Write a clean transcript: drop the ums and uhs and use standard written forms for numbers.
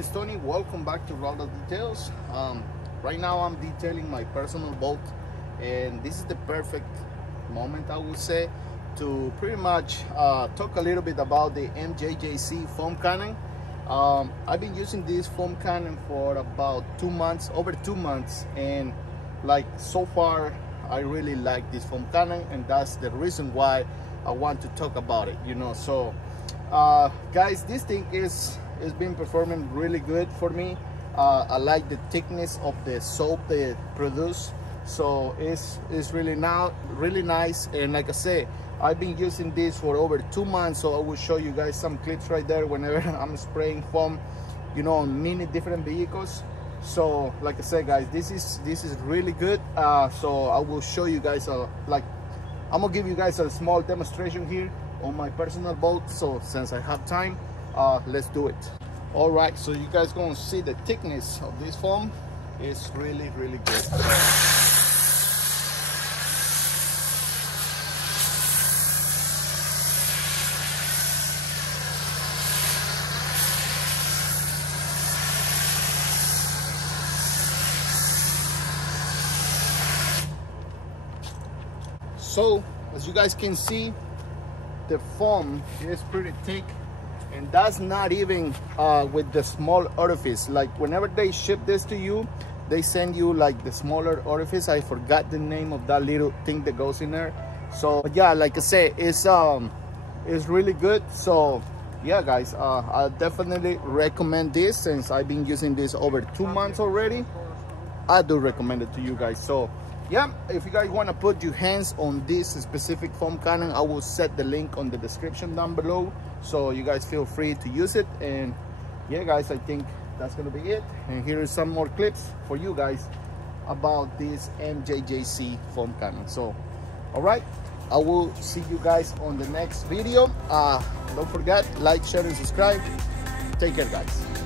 is Tony. Welcome back to Raw Details. Right now I'm detailing my personal boat, and this is the perfect moment, I would say, to pretty much talk a little bit about the Mjjc foam cannon. I've been using this foam cannon for about 2 months, over 2 months, and like so far I really like this foam cannon, and that's the reason why I want to talk about it, you know. So guys, this thing is been performing really good for me. I like the thickness of the soap they produce, so it's really now really nice. And like I say, I've been using this for over 2 months, so I will show you guys some clips right there whenever I'm spraying foam, you know, on many different vehicles. So like I said, guys, this is really good. So I will show you guys like I'm gonna give you guys a small demonstration here on my personal boat. So since I have time, let's do it. All right, so you guys gonna see the thickness of this foam. It's really good. So as you guys can see, the foam is pretty thick, and that's not even with the small orifice. Like whenever they ship this to you, they send you like the smaller orifice. I forgot the name of that little thing that goes in there. So yeah, like I say, it's really good. So yeah, guys, I definitely recommend this. Since I've been using this over 2 months already, I do recommend it to you guys. So yeah, if you guys want to put your hands on this specific foam cannon, I will set the link on the description down below, so you guys feel free to use it. And yeah, guys, I think that's gonna be it. And here is some more clips for you guys about this Mjjc foam cannon. So all right, I will see you guys on the next video. Don't forget, like, share, and subscribe. Take care, guys.